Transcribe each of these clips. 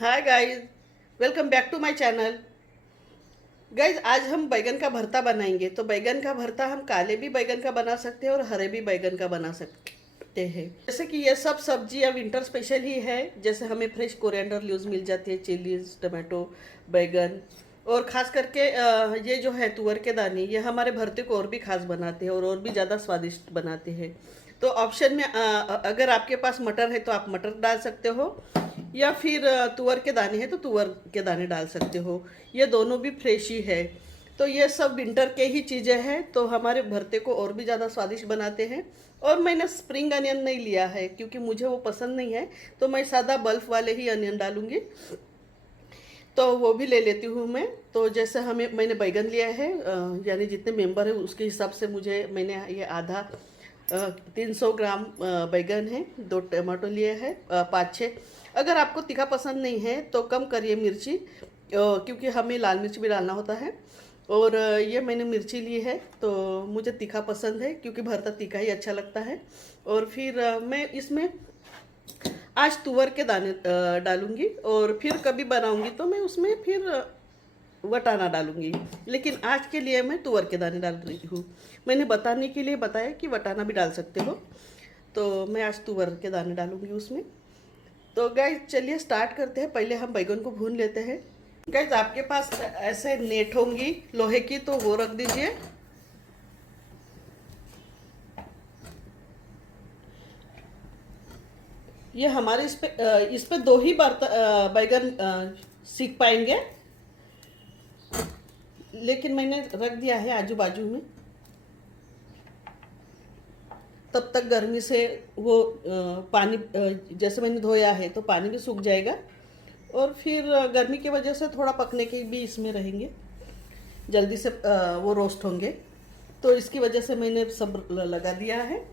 Hi guys, welcome back to my channel. Guys, आज हम बैगन का भरता बनाएंगे। तो बैगन का भरता हम काले भी बैगन का बना सकते हैं और हरे भी बैगन का बना सकते हैं। जैसे कि ये सब सब्जियां विंटर स्पेशल ही है। जैसे हमें फ्रेश कोरिएंडर लीव्स मिल जाती है, चिलीज, टमाटो, बैगन और खास करके ये जो है तुअर के दाने, ये हमारे भरते को और भी खास बनाते हैं और भी ज़्यादा स्वादिष्ट बनाते हैं। तो ऑप्शन में अगर आपके पास मटर है तो आप मटर डाल सकते हो, या फिर तुअर के दाने हैं तो तुअर के दाने डाल सकते हो। ये दोनों भी फ्रेश ही है। तो ये सब विंटर के ही चीज़ें हैं, तो हमारे भरते को और भी ज़्यादा स्वादिष्ट बनाते हैं। और मैंने स्प्रिंग अनियन नहीं लिया है क्योंकि मुझे वो पसंद नहीं है, तो मैं सादा बल्ब वाले ही अनियन डालूंगी। तो वो भी ले लेती हूँ मैं। तो जैसे मैंने बैगन लिया है, यानी जितने मेंबर है उसके हिसाब से मैंने ये आधा 300 ग्राम बैगन है, 2 टमाटो लिए हैं, 5-6। अगर आपको तीखा पसंद नहीं है तो कम करिए मिर्ची, क्योंकि हमें लाल मिर्च भी डालना होता है। और ये मैंने मिर्ची ली है, तो मुझे तीखा पसंद है क्योंकि भरता तीखा ही अच्छा लगता है। और फिर मैं इसमें आज तुअर के दाने डालूंगी, और फिर कभी बनाऊंगी तो मैं उसमें फिर वटाना डालूंगी। लेकिन आज के लिए मैं तुअर के दाने डाल रही हूँ। मैंने बताने के लिए बताया कि वटाना भी डाल सकते हो, तो मैं आज तुअर के दाने डालूंगी उसमें। तो गाइस चलिए स्टार्ट करते हैं। पहले हम बैगन को भून लेते हैं। गाइस, आपके पास ऐसे नेट होंगी लोहे की तो वो रख दीजिए। ये हमारे इस पे 2 ही बार बैगन सीख पाएंगे, लेकिन मैंने रख दिया है आजू बाजू में। तब तक गर्मी से वो पानी जैसे मैंने धोया है तो पानी भी सूख जाएगा, और फिर गर्मी की वजह से थोड़ा पकने के भी इसमें रहेंगे, जल्दी से वो रोस्ट होंगे। तो इसकी वजह से मैंने सब लगा दिया है।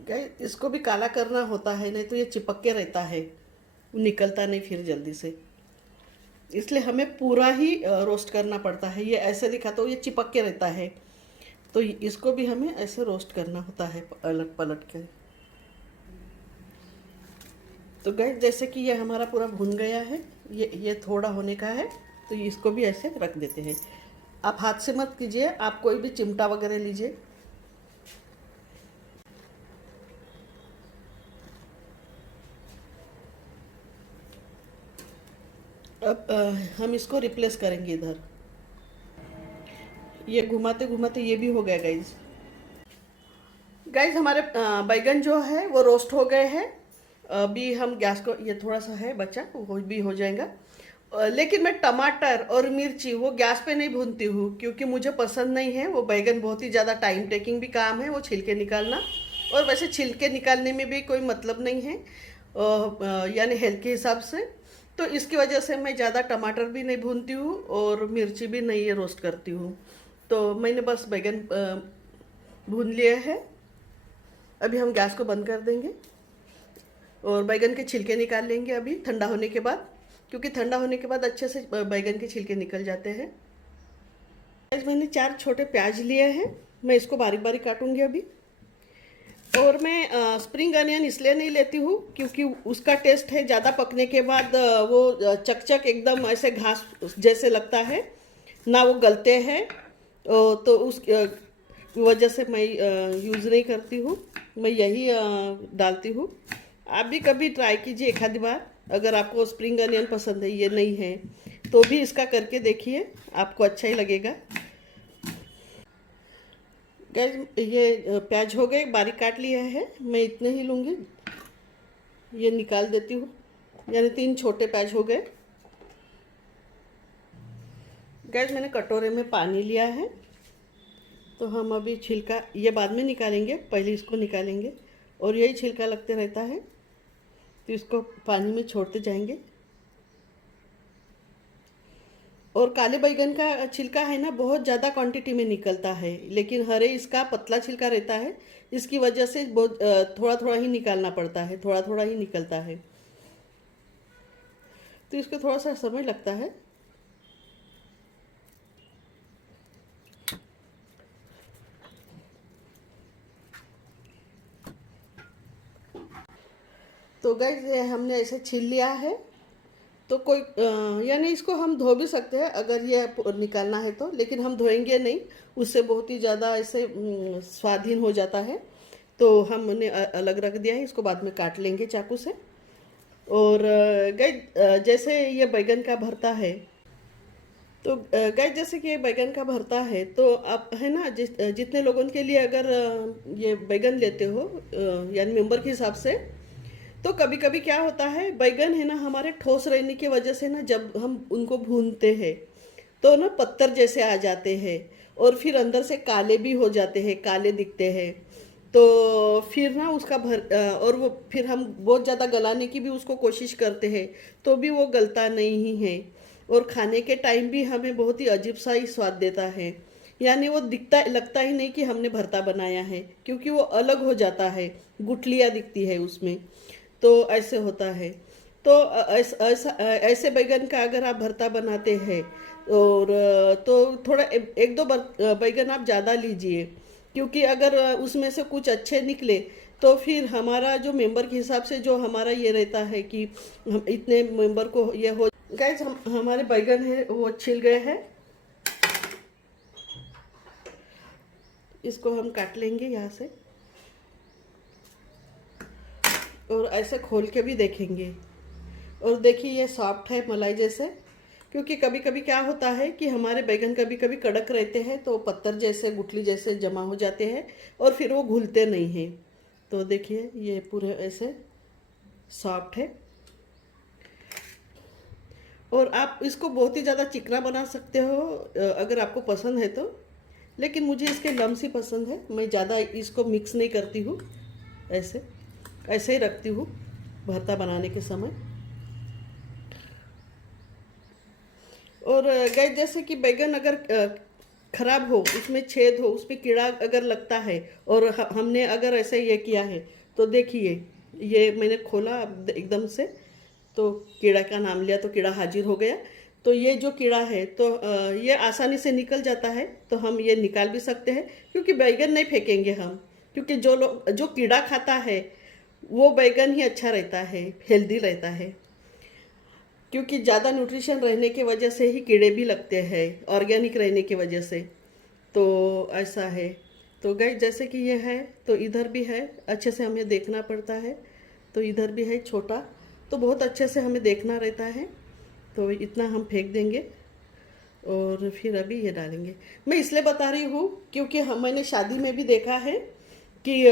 गाइस, इसको भी काला करना होता है, नहीं तो ये चिपक के रहता है, निकलता नहीं फिर जल्दी से। इसलिए हमें पूरा ही रोस्ट करना पड़ता है। ये ऐसे दिखा तो ये चिपक के रहता है, तो इसको भी हमें ऐसे रोस्ट करना होता है, पलट पलट के। तो गाइस, जैसे कि ये हमारा पूरा भुन गया है, ये थोड़ा होने का है, तो इसको भी ऐसे रख देते हैं। आप हाथ से मत कीजिए, आप कोई भी चिमटा वगैरह लीजिए। अब हम इसको रिप्लेस करेंगे इधर। ये घुमाते घुमाते ये भी हो गया गाइज। गाइज, हमारे बैगन जो है वो रोस्ट हो गए हैं। अभी हम गैस को, ये थोड़ा सा है बचा, वो भी हो जाएगा। लेकिन मैं टमाटर और मिर्ची वो गैस पे नहीं भूनती हूँ क्योंकि मुझे पसंद नहीं है। वो बैगन बहुत ही ज़्यादा टाइम टेकिंग भी काम है वो छिलके निकालना, और वैसे छिलके निकालने में भी कोई मतलब नहीं है, यानी हेल्थ के हिसाब से। तो इसकी वजह से मैं ज़्यादा टमाटर भी नहीं भूनती हूँ और मिर्ची भी नहीं रोस्ट करती हूँ। तो मैंने बस बैगन भून लिए हैं। अभी हम गैस को बंद कर देंगे और बैगन के छिलके निकाल लेंगे अभी ठंडा होने के बाद, क्योंकि ठंडा होने के बाद अच्छे से बैगन के छिलके निकल जाते हैं। आज मैंने 4 छोटे प्याज लिए हैं, मैं इसको बारीक बारीक काटूंगी अभी। और मैं स्प्रिंग अनियन इसलिए नहीं लेती हूँ क्योंकि उसका टेस्ट है ज़्यादा पकने के बाद वो चकचक एकदम ऐसे घास जैसे लगता है ना, वो गलते हैं। तो उस वजह से मैं यूज़ नहीं करती हूँ, मैं यही डालती हूँ। आप भी कभी ट्राई कीजिए एक आधी बार। अगर आपको स्प्रिंग अनियन पसंद है, ये नहीं है तो भी इसका करके देखिए, आपको अच्छा ही लगेगा। गैस, ये प्याज हो गए, बारीक काट लिया है, मैं इतने ही लूँगी। ये निकाल देती हूँ, यानी 3 छोटे प्याज हो गए। गैस, मैंने कटोरे में पानी लिया है, तो हम अभी छिलका ये बाद में निकालेंगे, पहले इसको निकालेंगे। और यही छिलका लगते रहता है, तो इसको पानी में छोड़ते जाएंगे। और काले बैगन का छिलका है ना, बहुत ज़्यादा क्वांटिटी में निकलता है, लेकिन हरे इसका पतला छिलका रहता है, इसकी वजह से बहुत थोड़ा थोड़ा ही निकालना पड़ता है, थोड़ा थोड़ा ही निकलता है, तो इसको थोड़ा सा समय लगता है। तो गाइस ये हमने ऐसे छील लिया है। तो कोई यानी इसको हम धो भी सकते हैं अगर ये निकालना है तो, लेकिन हम धोएंगे नहीं, उससे बहुत ही ज़्यादा ऐसे स्वाधीन हो जाता है। तो हमने अलग रख दिया है, इसको बाद में काट लेंगे चाकू से। और गाइस जैसे ये बैगन का भरता है, तो गाइस जैसे कि ये बैगन का भरता है, तो आप है ना जितने लोगों के लिए अगर ये बैगन लेते हो यानी मेंबर के हिसाब से, तो कभी कभी क्या होता है, बैगन है ना हमारे ठोस रहने की वजह से ना जब हम उनको भूनते हैं तो ना पत्थर जैसे आ जाते हैं, और फिर अंदर से काले भी हो जाते हैं, काले दिखते हैं। तो फिर ना उसका और वो फिर हम बहुत ज़्यादा गलाने की भी उसको कोशिश करते हैं, तो भी वो गलता नहीं है, और खाने के टाइम भी हमें बहुत ही अजीब सा ही स्वाद देता है। यानी वो दिखता लगता ही नहीं कि हमने भरता बनाया है, क्योंकि वो अलग हो जाता है, गुठलियाँ दिखती है उसमें। तो ऐसे होता है। तो ऐसे बैगन का अगर आप भरता बनाते हैं, और तो थोड़ा एक दो बैगन आप ज़्यादा लीजिए, क्योंकि अगर उसमें से कुछ अच्छे निकले तो फिर हमारा जो मेंबर के हिसाब से जो हमारा ये रहता है कि हम इतने मेंबर को ये हो। गाइस हमारे बैगन है वो छिल गए हैं, इसको हम काट लेंगे यहाँ से, और ऐसे खोल के भी देखेंगे। और देखिए ये सॉफ्ट है मलाई जैसे, क्योंकि कभी कभी क्या होता है कि हमारे बैगन कभी कभी कड़क रहते हैं, तो पत्थर जैसे गुठली जैसे जमा हो जाते हैं और फिर वो घुलते नहीं हैं। तो देखिए ये पूरे ऐसे सॉफ्ट है। और आप इसको बहुत ही ज़्यादा चिकना बना सकते हो अगर आपको पसंद है तो, लेकिन मुझे इसके लम्स ही पसंद है, मैं ज़्यादा इसको मिक्स नहीं करती हूँ, ऐसे ऐसे ही रखती हूँ भरता बनाने के समय। और गाइस जैसे कि बैगन अगर खराब हो, उसमें छेद हो, उस पर कीड़ा अगर लगता है, और हमने अगर ऐसे ये किया है, तो देखिए ये मैंने खोला एकदम से, तो कीड़ा का नाम लिया तो कीड़ा हाजिर हो गया। तो ये जो कीड़ा है तो ये आसानी से निकल जाता है, तो हम ये निकाल भी सकते हैं, क्योंकि बैगन नहीं फेंकेंगे हम, क्योंकि जो कीड़ा खाता है वो बैगन ही अच्छा रहता है, हेल्दी रहता है, क्योंकि ज़्यादा न्यूट्रिशन रहने की वजह से ही कीड़े भी लगते हैं, ऑर्गेनिक रहने की वजह से। तो ऐसा है। तो गाइस जैसे कि ये है, तो इधर भी है, अच्छे से हमें देखना पड़ता है। तो इधर भी है छोटा, तो बहुत अच्छे से हमें देखना रहता है। तो इतना हम फेंक देंगे और फिर अभी ये डालेंगे। मैं इसलिए बता रही हूँ क्योंकि मैंने शादी में भी देखा है कि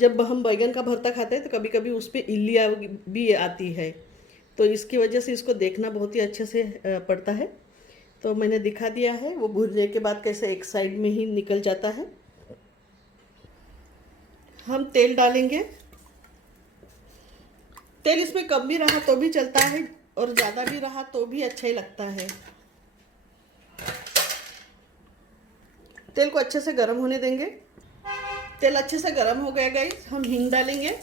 जब हम बैगन का भरता खाते हैं तो कभी कभी उस पर इल्लियाँ भी आती है, तो इसकी वजह से इसको देखना बहुत ही अच्छे से पड़ता है। तो मैंने दिखा दिया है वो भूनने के बाद कैसे एक साइड में ही निकल जाता है। हम तेल डालेंगे। तेल इसमें कम भी रहा तो भी चलता है, और ज़्यादा भी रहा तो भी अच्छा ही लगता है। तेल को अच्छे से गर्म होने देंगे। तेल अच्छे से गर्म हो गया गाइस, हम हींग डालेंगे।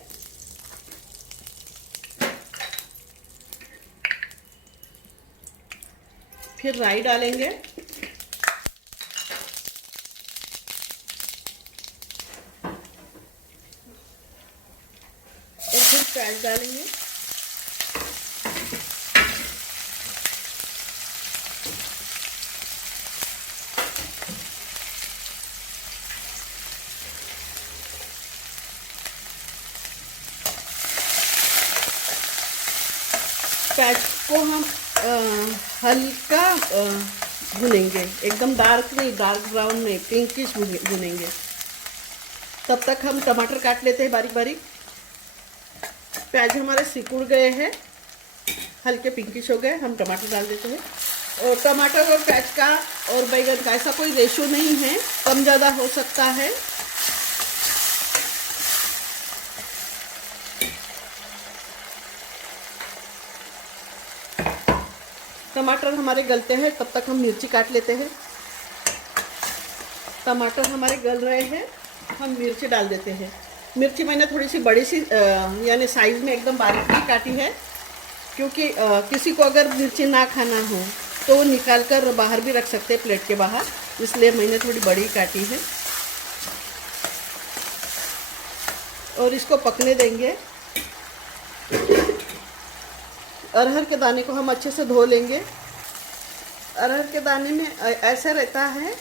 फिर राई डालेंगे, और फिर प्याज डालेंगे। प्याज को हम हल्का भुनेंगे, एकदम डार्क नहीं, डार्क ब्राउन नहीं, पिंकिश भुनेंगे। तब तक हम टमाटर काट लेते हैं बारीक बारीक। प्याज हमारे सिकुड़ गए हैं, हल्के पिंकिश हो गए, हम टमाटर डाल देते हैं। और टमाटर और प्याज का और बैगन का ऐसा कोई रेशो नहीं है, कम ज़्यादा हो सकता है। टमाटर हमारे गलते हैं, तब तक हम मिर्ची काट लेते हैं। टमाटर हमारे गल रहे हैं, हम मिर्ची डाल देते हैं। मिर्ची मैंने थोड़ी सी बड़ी सी यानी साइज़ में एकदम बारीक ही काटी है, क्योंकि किसी को अगर मिर्ची ना खाना हो तो वो निकाल कर बाहर भी रख सकते हैं, प्लेट के बाहर, इसलिए मैंने थोड़ी बड़ी काटी है। और इसको पकने देंगे। अरहर के दाने को हम अच्छे से धो लेंगे। अरहर के दाने में ऐसे रहता है,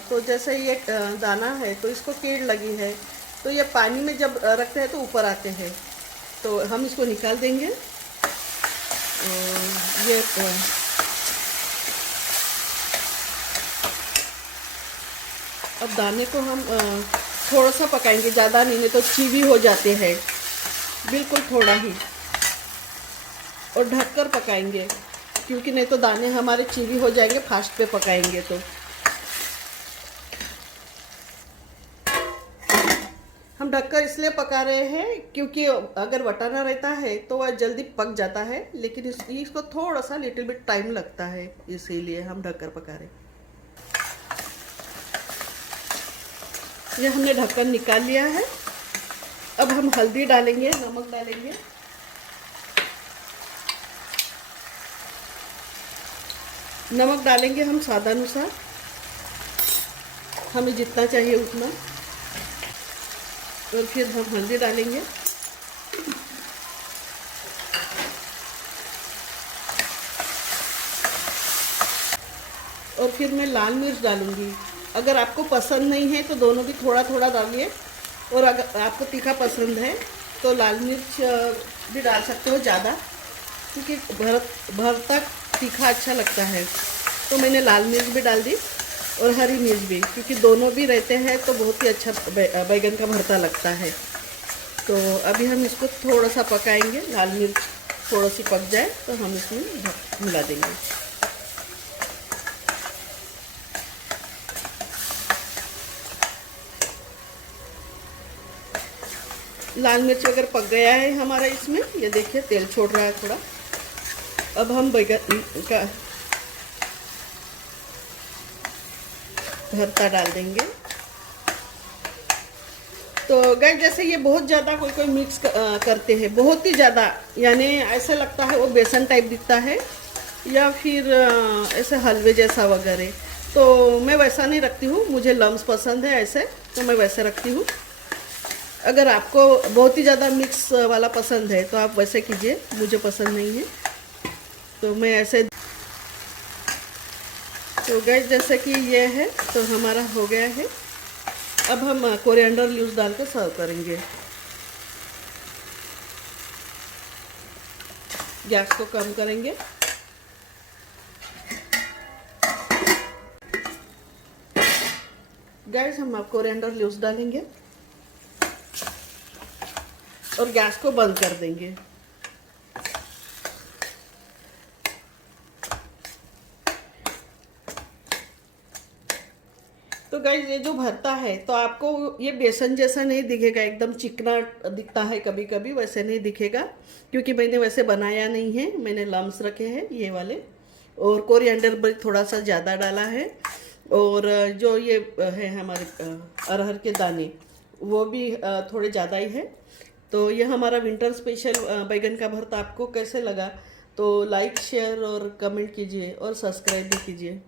तो जैसे ये दाना है तो इसको कीड़ लगी है, तो ये पानी में जब रखते हैं तो ऊपर आते हैं, तो हम इसको निकाल देंगे। ये अब दाने को हम थोड़ा सा पकाएंगे, ज़्यादा नहीं तो चीवी हो जाते हैं, बिल्कुल थोड़ा ही, और ढककर पकाएंगे, क्योंकि नहीं तो दाने हमारे चीवी हो जाएंगे फास्ट पे पकाएंगे तो। हम ढककर इसलिए पका रहे हैं क्योंकि अगर वटाना रहता है तो वह जल्दी पक जाता है, लेकिन इसको थोड़ा सा लिटिल बिट टाइम लगता है, इसीलिए हम ढककर पका रहे हैं। ये हमने ढक्कन निकाल लिया है। अब हम हल्दी डालेंगे, नमक डालेंगे, नमक डालेंगे हम स्वादानुसार, हमें जितना चाहिए उतना। और फिर हम हल्दी डालेंगे, और फिर मैं लाल मिर्च डालूंगी। अगर आपको पसंद नहीं है तो दोनों भी थोड़ा थोड़ा डालिए, और अगर आपको तीखा पसंद है तो लाल मिर्च भी डाल सकते हो ज़्यादा, क्योंकि भरता तीखा अच्छा लगता है। तो मैंने लाल मिर्च भी डाल दी और हरी मिर्च भी, क्योंकि दोनों भी रहते हैं तो बहुत ही अच्छा बैगन का भरता लगता है। तो अभी हम इसको थोड़ा सा पकाएंगे, लाल मिर्च थोड़ा सी पक जाए तो हम इसमें मिला देंगे। लाल मिर्च अगर पक गया है हमारा, इसमें ये देखिए तेल छोड़ रहा है थोड़ा। अब हम बैगन का भरता डाल देंगे। तो गाइस, जैसे ये बहुत ज़्यादा कोई मिक्स करते हैं, बहुत ही ज़्यादा, यानी ऐसा लगता है वो बेसन टाइप दिखता है या फिर ऐसे हलवे जैसा वगैरह, तो मैं वैसा नहीं रखती हूँ। मुझे लम्स पसंद है ऐसे, तो मैं वैसे रखती हूँ। अगर आपको बहुत ही ज़्यादा मिक्स वाला पसंद है तो आप वैसे कीजिए, मुझे पसंद नहीं है तो मैं ऐसे। तो गाइस, जैसे कि ये है तो हमारा हो गया है। अब हम कोरिएंडर लीव्स डालकर सर्व करेंगे। गैस को कम करेंगे। गाइस, हम कोरिएंडर लीव्स डालेंगे और गैस को बंद कर देंगे। तो गाइस, ये जो भरता है तो आपको ये बेसन जैसा नहीं दिखेगा, एकदम चिकना दिखता है कभी कभी, वैसे नहीं दिखेगा, क्योंकि मैंने वैसे बनाया नहीं है। मैंने लम्स रखे हैं ये वाले, और कोरिएंडर भी थोड़ा सा ज़्यादा डाला है, और जो ये है हमारे अरहर के दाने वो भी थोड़े ज़्यादा ही है। तो ये हमारा विंटर स्पेशल बैगन का भरता आपको कैसे लगा, तो लाइक शेयर और कमेंट कीजिए और सब्सक्राइब भी कीजिए।